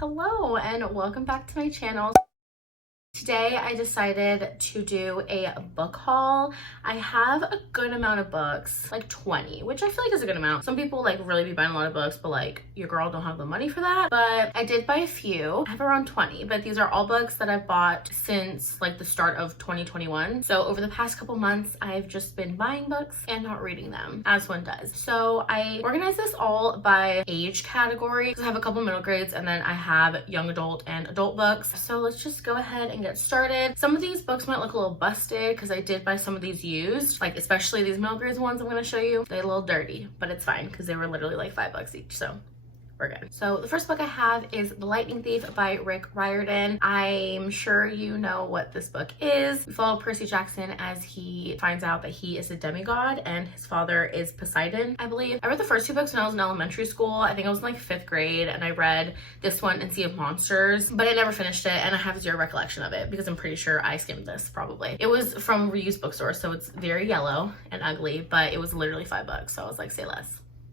Hello and welcome back to my channel. Today I decided to do a book haul. I have a good amount of books, like 20, which I feel like is a good amount. Some people like really be buying a lot of books, but like your girl don't have the money for that. But I did buy a few. I have around 20, but these are all books that I've bought since like the start of 2021. So over the past couple months, I've just been buying books and not reading them, as one does. So I organized this all by age category. So I have a couple middle grades and then I have young adult and adult books. So let's just go ahead and get started. Some of these books might look a little busted because I did buy some of these used, like especially these middle grades ones I'm going to show you. They're a little dirty, but it's fine because they were literally like $5 each. So we're good. So the first book I have is The Lightning Thief by Rick Riordan. I'm sure you know what this book is. We follow Percy Jackson as he finds out that he is a demigod and his father is Poseidon, I believe. I read the first two books when I was in elementary school. I think I was in like 5th grade, and I read this one and Sea of Monsters, but I never finished it and I have zero recollection of it because I'm pretty sure I skimmed this probably. It was from a reused bookstore, so it's very yellow and ugly, but it was literally $5, so I was like, say less.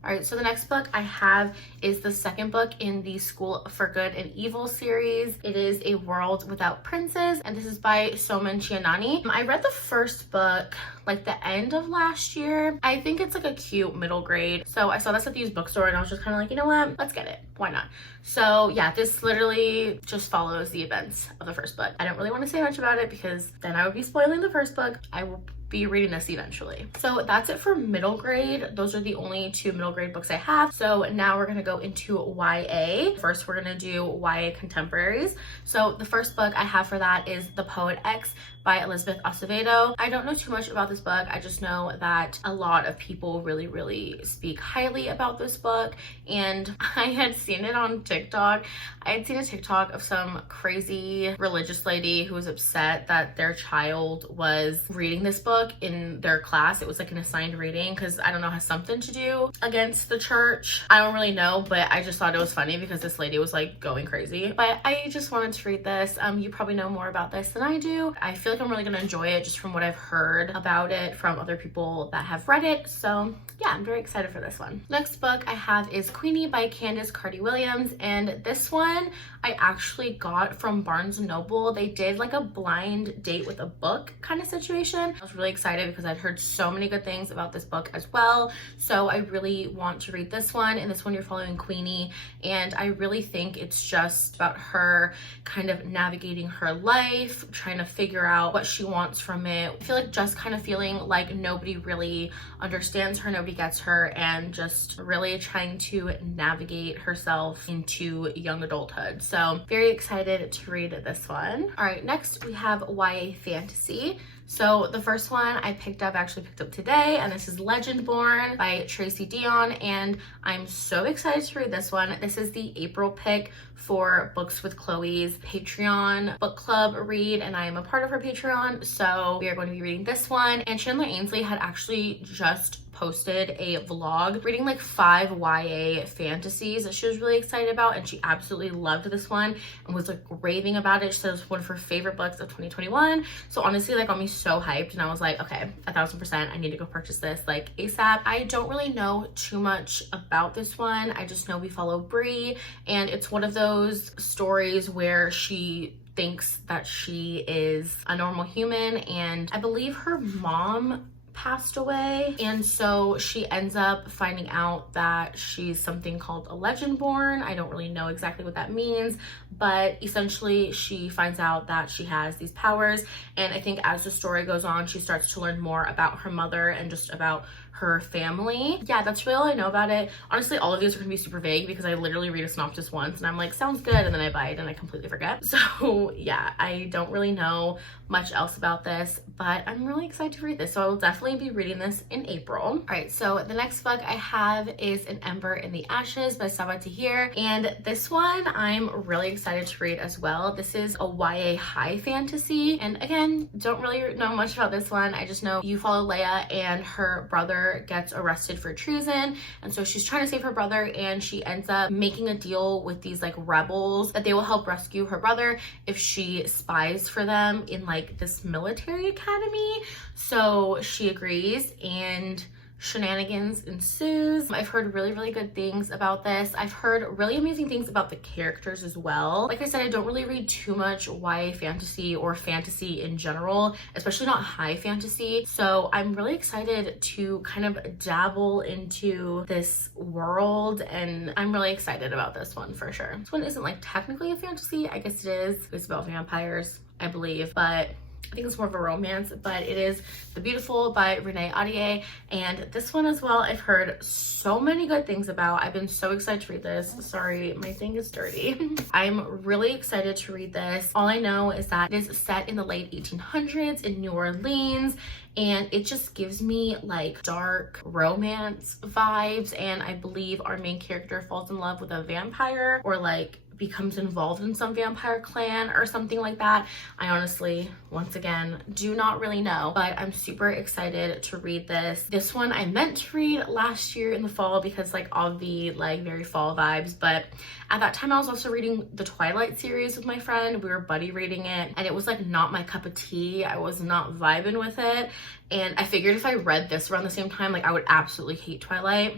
All right, so the next book I have is the second book in the School for Good and Evil series. It is A World Without Princes, and this is by Soman Chianani. I read the first book like the end of last year. I think it's like a cute middle grade. So I saw this at the used bookstore and I was just kind of like, you know what? Let's get it. Why not? So yeah, this literally just follows the events of the first book. I don't really want to say much about it because then I would be spoiling the first book. I will be reading this eventually. So that's it for middle grade. Those are the only 2 middle grade books I have. So now we're gonna go into YA. First, we're gonna do YA contemporaries. So the first book I have for that is The Poet X by Elizabeth Acevedo. I don't know too much about this book. I just know that a lot of people really speak highly about this book, and I had seen it on TikTok. I had seen a TikTok of some crazy religious lady who was upset that their child was reading this book in their class. It was like an assigned reading because I don't know, has something to do against the church. I don't really know, but I just thought it was funny because this lady was like going crazy. But I just wanted to read this. You probably know more about this than I do. I feel like I'm really gonna enjoy it just from what I've heard about it from other people that have read it. So yeah, I'm very excited for this one. Next book I have is Queenie by Candace Carty-Williams, and this one I actually got from Barnes & Noble. They did like a blind date with a book kind of situation. I was really excited because I'd heard so many good things about this book as well. So I really want to read this one. And this one you're following Queenie, and I really think it's just about her kind of navigating her life, trying to figure out what she wants from it. I feel like just kind of feeling like nobody really understands her, nobody gets her, and just really trying to navigate herself into young adulthood. So very excited to read this one. All right, next we have YA fantasy. So the first one I actually picked up today, and this is Legendborn by Tracy Dion, and I'm so excited to read this one. This is the April pick for Books with Chloe's Patreon book club read, and I am a part of her Patreon, so we are going to be reading this one. And Chandler Ainsley had actually just posted a vlog reading like 5 YA fantasies that she was really excited about, and she absolutely loved this one and was like raving about it. She said it was one of her favorite books of 2021. So honestly, like, got me so hyped, and I was like, okay, 1000%, I need to go purchase this like ASAP. I don't really know too much about this one. I just know we follow Bree, and it's one of those stories where she thinks that she is a normal human, and I believe her mom passed away, and so she ends up finding out that she's something called a Legendborn. I don't really know exactly what that means, but essentially she finds out that she has these powers, and I think as the story goes on, she starts to learn more about her mother and just about her family. Yeah, that's really all I know about it. Honestly, all of these are gonna be super vague because I literally read a synopsis once and I'm like, sounds good, and then I buy it and I completely forget. So yeah, I don't really know much else about this, but I'm really excited to read this. So I will definitely be reading this in April. All right, so the next book I have is An Ember in the Ashes by Sabaa Tahir, and this one I'm really excited to read as well. This is a YA high fantasy, and again, don't really know much about this one. I just know you follow Leia, and her brother gets arrested for treason, and so she's trying to save her brother, and she ends up making a deal with these like rebels that they will help rescue her brother if she spies for them in like this military academy. So she agrees, and shenanigans ensues. I've heard really, really good things about this. I've heard really amazing things about the characters as well. Like I said, I don't really read too much YA fantasy or fantasy in general, especially not high fantasy. So I'm really excited to kind of dabble into this world, and I'm really excited about this one for sure. This one isn't like technically a fantasy. I guess it is. It's about vampires, I believe, but I think it's more of a romance. But it is The Beautiful by Renee Ahdieh, and this one as well I've heard so many good things about. I've been so excited to read this. Sorry, my thing is dirty. I'm really excited to read this. All I know is that it is set in the late 1800s in New Orleans, and it just gives me like dark romance vibes, and I believe our main character falls in love with a vampire, or like becomes involved in some vampire clan or something like that. I honestly, once again, do not really know, but I'm super excited to read this. This one I meant to read last year in the fall because like all the like very fall vibes, but at that time I was also reading the Twilight series with my friend. We were buddy reading it, and it was like not my cup of tea. I was not vibing with it, and I figured if I read this around the same time, like I would absolutely hate Twilight,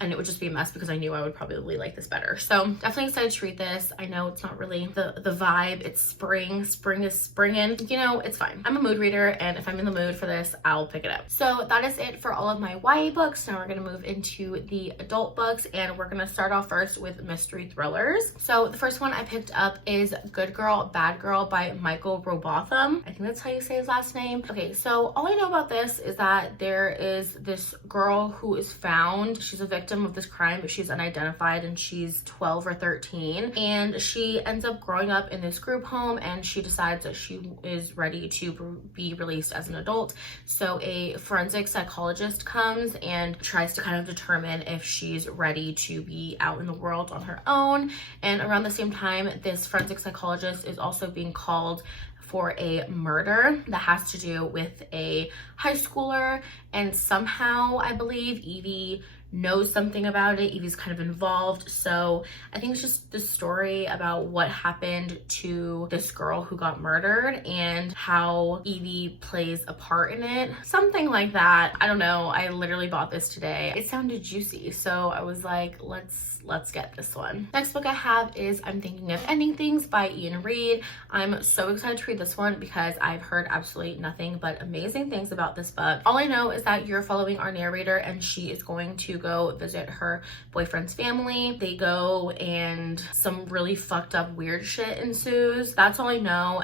and it would just be a mess because I knew I would probably like this better. So definitely excited to read this. I know it's not really the vibe. It's spring. Spring is springing. You know, it's fine. I'm a mood reader, and if I'm in the mood for this, I'll pick it up. So that is it for all of my YA books. Now we're going to move into the adult books, and we're going to start off first with mystery thrillers. So the first one I picked up is Good Girl, Bad Girl by Michael Robotham. I think that's how you say his last name. Okay, so all I know about this is that there is this girl who is found. She's a victim of this crime, but she's unidentified, and she's 12 or 13, and she ends up growing up in this group home, and she decides that she is ready to be released as an adult. So a forensic psychologist comes and tries to kind of determine if she's ready to be out in the world on her own. And around the same time, this forensic psychologist is also being called for a murder that has to do with a high schooler, and somehow I believe Evie knows something about it. Evie's kind of involved. So I think it's just the story about what happened to this girl who got murdered and how Evie plays a part in it. Something like that. I don't know. I literally bought this today. It sounded juicy, so I was like, let's get this one. Next book I have is I'm Thinking of Ending Things by Ian Reid. I'm so excited to read this one because I've heard absolutely nothing but amazing things about this book. All I know is that you're following our narrator, and she is going to go visit her boyfriend's family. They go, and some really fucked up weird shit ensues. That's all I know.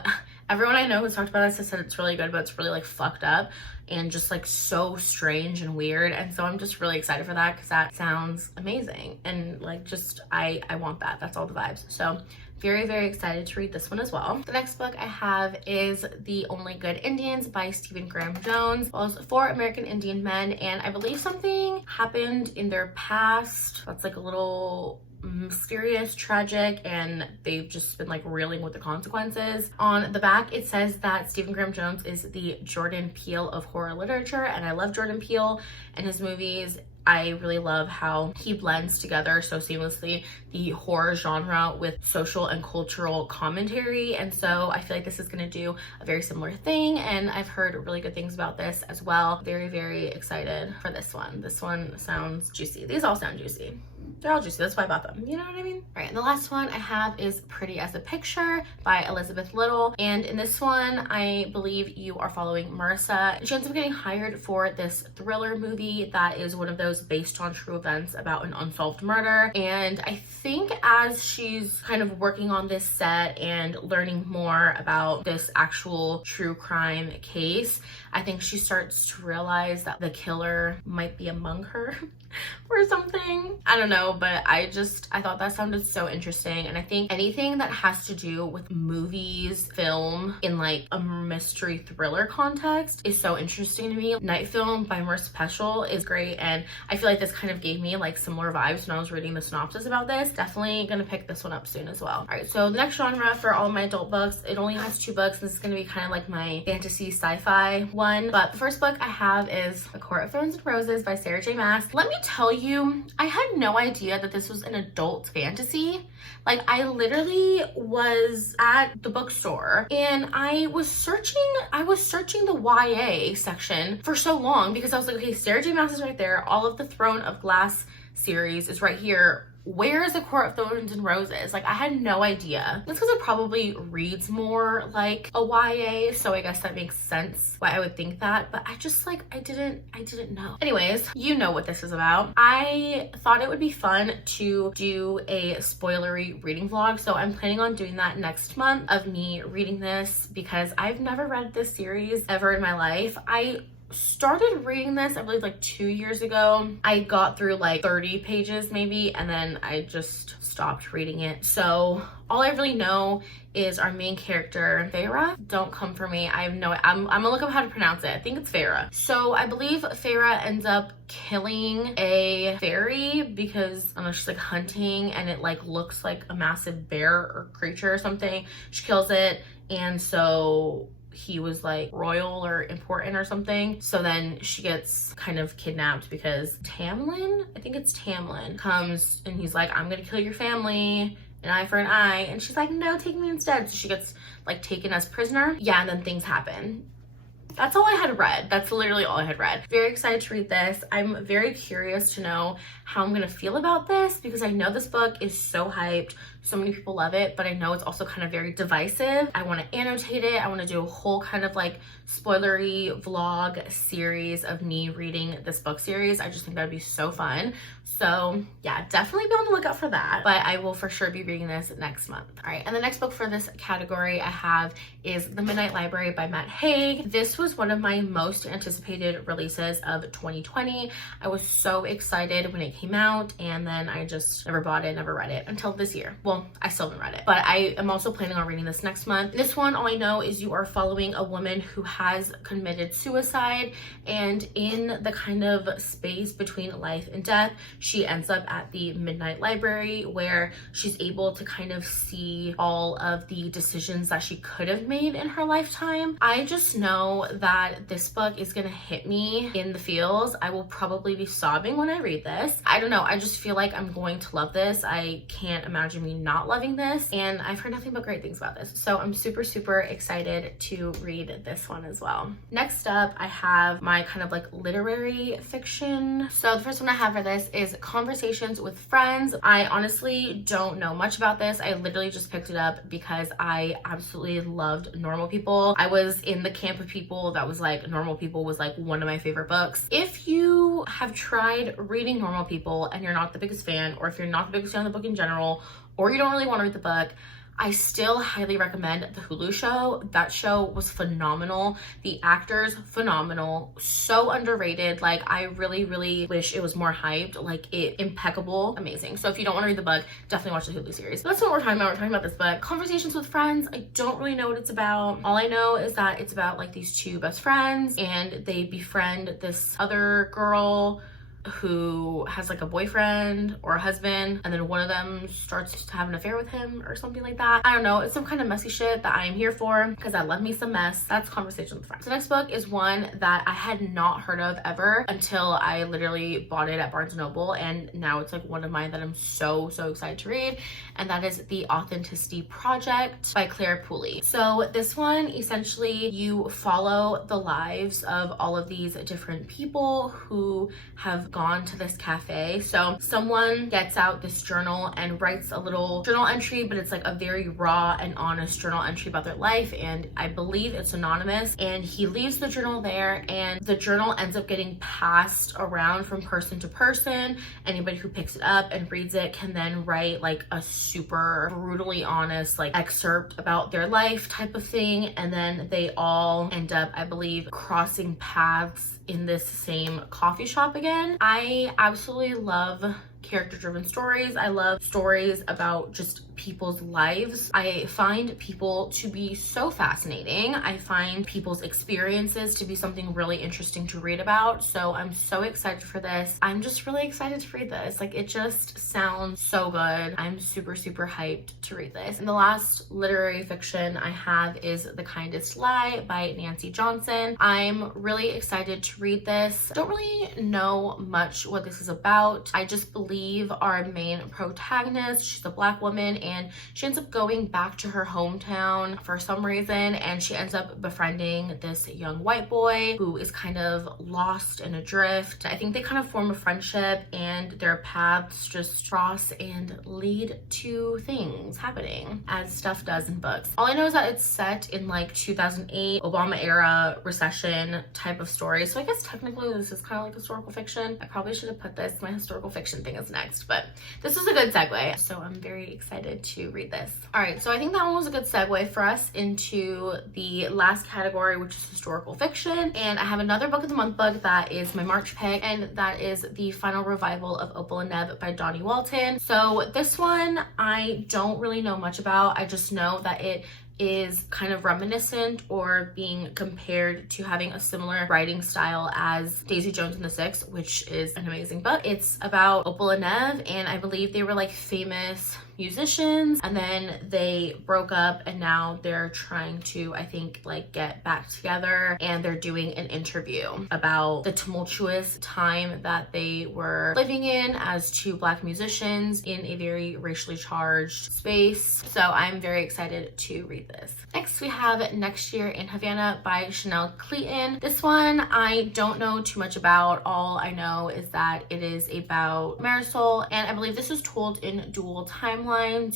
Everyone I know who's talked about this has said it's really good, but it's really like fucked up and just like so strange and weird. And so I'm just really excited for that because that sounds amazing. And like just, I want that. That's all the vibes. So very, very excited to read this one as well. The next book I have is The Only Good Indians by Stephen Graham Jones. Well, it's 4 American Indian men, and I believe something happened in their past that's like a little mysterious, tragic, and they've just been like reeling with the consequences. On the back it says that Stephen Graham Jones is the Jordan Peele of horror literature, and I love Jordan Peele and his movies. I really love how he blends together so seamlessly the horror genre with social and cultural commentary, and so I feel like this is going to do a very similar thing, and I've heard really good things about this as well. Very, very excited for this one. This one sounds juicy. These all sound juicy. They're all juicy, that's why I bought them, you know what I mean? All right, and the last one I have is Pretty as a Picture by Elizabeth Little, and in this one I believe you are following Marissa. She ends up getting hired for this thriller movie that is one of those based on true events about an unsolved murder, and I think as she's kind of working on this set and learning more about this actual true crime case, I think she starts to realize that the killer might be among her or something. I don't know, but I thought that sounded so interesting, and I think anything that has to do with movies, film in like a mystery thriller context is so interesting to me. Night Film by Marissa Peschel is great, and I feel like this kind of gave me like similar vibes when I was reading the synopsis about this. Definitely gonna pick this one up soon as well. All right, so the next genre for all of my adult books, it only has 2 books. This is gonna be kind of like my fantasy sci-fi one, but the first book I have is A Court of Thorns and Roses by Sarah J Maas. Let me tell you, I had no idea that this was an adult fantasy. Like, I literally was at the bookstore and I was searching the YA section for so long because I was like, okay, Sarah J Maas is right there. All of the Throne of Glass series is right here. Where is the Court of Thorns and Roses? Like, I had no idea. That's because it probably reads more like a YA, so I guess that makes sense why I would think that, but I just like, I didn't know. Anyways, you know what this is about. I thought it would be fun to do a spoilery reading vlog, so I'm planning on doing that next month of me reading this because I've never read this series ever in my life. I started reading this, I believe, like 2 years ago. I got through like 30 pages maybe, and then I just stopped reading it. So all I really know is our main character, Feyre. Don't come for me. I have no, I'm gonna look up how to pronounce it. I think it's Feyre. So I believe Feyre ends up killing a fairy because, I don't know, she's like hunting and it like looks like a massive bear or creature or something. She kills it, and so he was like royal or important or something. So then she gets kind of kidnapped because Tamlin, I think it's Tamlin, comes and he's like, I'm gonna kill your family, an eye for an eye. And she's like, no, take me instead. So she gets like taken as prisoner. Yeah, and then things happen. That's all I had read. That's literally all I had read. Very excited to read this. I'm very curious to know how I'm gonna feel about this because I know this book is so hyped. So many people love it, but I know it's also kind of very divisive. I want to annotate it. I want to do a whole kind of like spoilery vlog series of me reading this book series. I just think that would be so fun. So yeah, definitely be on the lookout for that, but I will for sure be reading this next month. All right, and the next book for this category I have is The Midnight Library by Matt Haig. This was one of my most anticipated releases of 2020. I was so excited when it came out, and then I just never bought it, never read it until this year. Well, I still haven't read it, but I am also planning on reading this next month. This one, all I know is you are following a woman who has committed suicide, and in the kind of space between life and death, she ends up at the Midnight Library where she's able to kind of see all of the decisions that she could have made in her lifetime. I just know that this book is gonna hit me in the feels. I will probably be sobbing when I read this. I don't know, I just feel like I'm going to love this. I can't imagine me not loving this, and I've heard nothing but great things about this. So I'm super, super excited to read this one as well. Next up, I have my kind of like literary fiction. So the first one I have for this is Conversations with Friends. I honestly don't know much about this. I literally just picked it up because I absolutely loved Normal People. I was in the camp of people that was like, Normal People was like one of my favorite books. If you have tried reading Normal People and you're not the biggest fan, or if you're not the biggest fan of the book in general, or you don't really want to read the book, I still highly recommend the Hulu show. That show was phenomenal. The actors, phenomenal. So underrated. Like, I really, really wish it was more hyped. Like, impeccable, amazing. So if you don't want to read the book, definitely watch the Hulu series. But that's what we're talking about. We're talking about this book. Conversations with Friends. I don't really know what it's about. All I know is that it's about like these two best friends and they befriend this other girl who has like a boyfriend or a husband, and then one of them starts to have an affair with him or something like that. I don't know, it's some kind of messy shit that I am here for because I love me some mess. That's Conversation with Friends. The next book is one that I had not heard of ever until I literally bought it at Barnes & Noble, and now it's like one of mine that I'm so excited to read, and that is The Authenticity Project by Claire Pooley. So this one, essentially you follow the lives of all of these different people who have gone to this cafe. So someone gets out this journal and writes a little journal entry, but it's like a very raw and honest journal entry about their life, and I believe it's anonymous, and he leaves the journal there, and the journal ends up getting passed around from person to person. Anybody who picks it up and reads it can then write like a super brutally honest like excerpt about their life type of thing, and then they all end up, I believe, crossing paths in this same coffee shop again. I absolutely love character-driven stories. I love stories about just people's lives. I find people to be so fascinating. I find people's experiences to be something really interesting to read about. So I'm so excited for this. I'm just really excited to read this. Like, it just sounds so good. I'm super, super hyped to read this. And the last literary fiction I have is The Kindest Lie by Nancy Johnson. I'm really excited to read this. Don't really know much what this is about. I just believe our main protagonist, she's a Black woman, and she ends up going back to her hometown for some reason, and she ends up befriending this young white boy who is kind of lost and adrift. I think they kind of form a friendship, and their paths just cross and lead to things happening, as stuff does in books. All I know is that it's set in like 2008 Obama era recession type of story, so I guess technically this is kind of like historical fiction. I probably should have put this, my historical fiction thing is next, but this is a good segue, so I'm very excited to read this. All right, so I think that one was a good segue for us into the last category, which is historical fiction. And I have another book of the month book that is my March pick, and that is The Final Revival of Opal and Neb by Donnie Walton. So this one I don't really know much about. I just know that it is kind of reminiscent or being compared to having a similar writing style as Daisy Jones and the Six, which is an amazing book. It's about Opal and Neb, and I believe they were like famous musicians, and then they broke up, and now they're trying to, I think, like get back together, and they're doing an interview about the tumultuous time that they were living in as two Black musicians in a very racially charged space. So I'm very excited to read this. Next we have Next Year in Havana by Chanel Clayton. This one I don't know too much about. All I know is that it is about Marisol, and I believe this is told in dual timelines.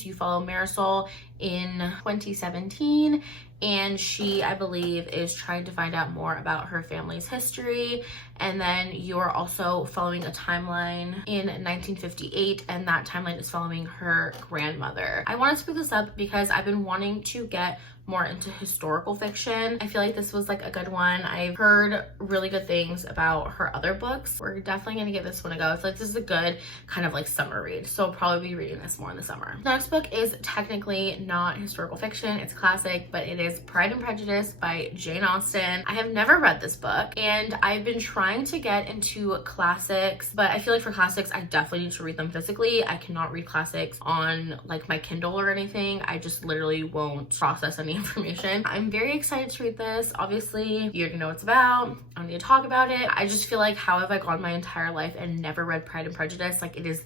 You follow Marisol in 2017, and she, I believe, is trying to find out more about her family's history. And then you're also following a timeline in 1958, and that timeline is following her grandmother. I wanted to pick this up because I've been wanting to get more into historical fiction. I feel like this was like a good one. I've heard really good things about her other books. We're definitely gonna give this one a go. I feel like this is a good kind of like summer read, so I'll probably be reading this more in the summer. The next book is technically not historical fiction, it's classic, but it is Pride and Prejudice by Jane Austen. I have never read this book, and I've been trying to get into classics, but I feel like for classics I definitely need to read them physically. I cannot read classics on like my Kindle or anything. I just literally won't process any information. I'm very excited to read this. Obviously, you already know what it's about. I don't need to talk about it. I just feel like, how have I gone my entire life and never read Pride and Prejudice? Like, it is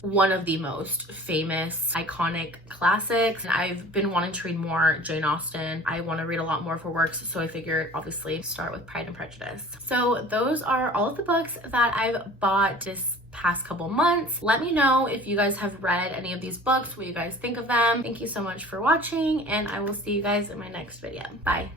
one of the most famous, iconic classics. And I've been wanting to read more Jane Austen. I want to read a lot more of her works, so I figured obviously start with Pride and Prejudice. So those are all of the books that I've bought this past couple months. Let me know if you guys have read any of these books, what you guys think of them. Thank you so much for watching, and I will see you guys in my next video. Bye.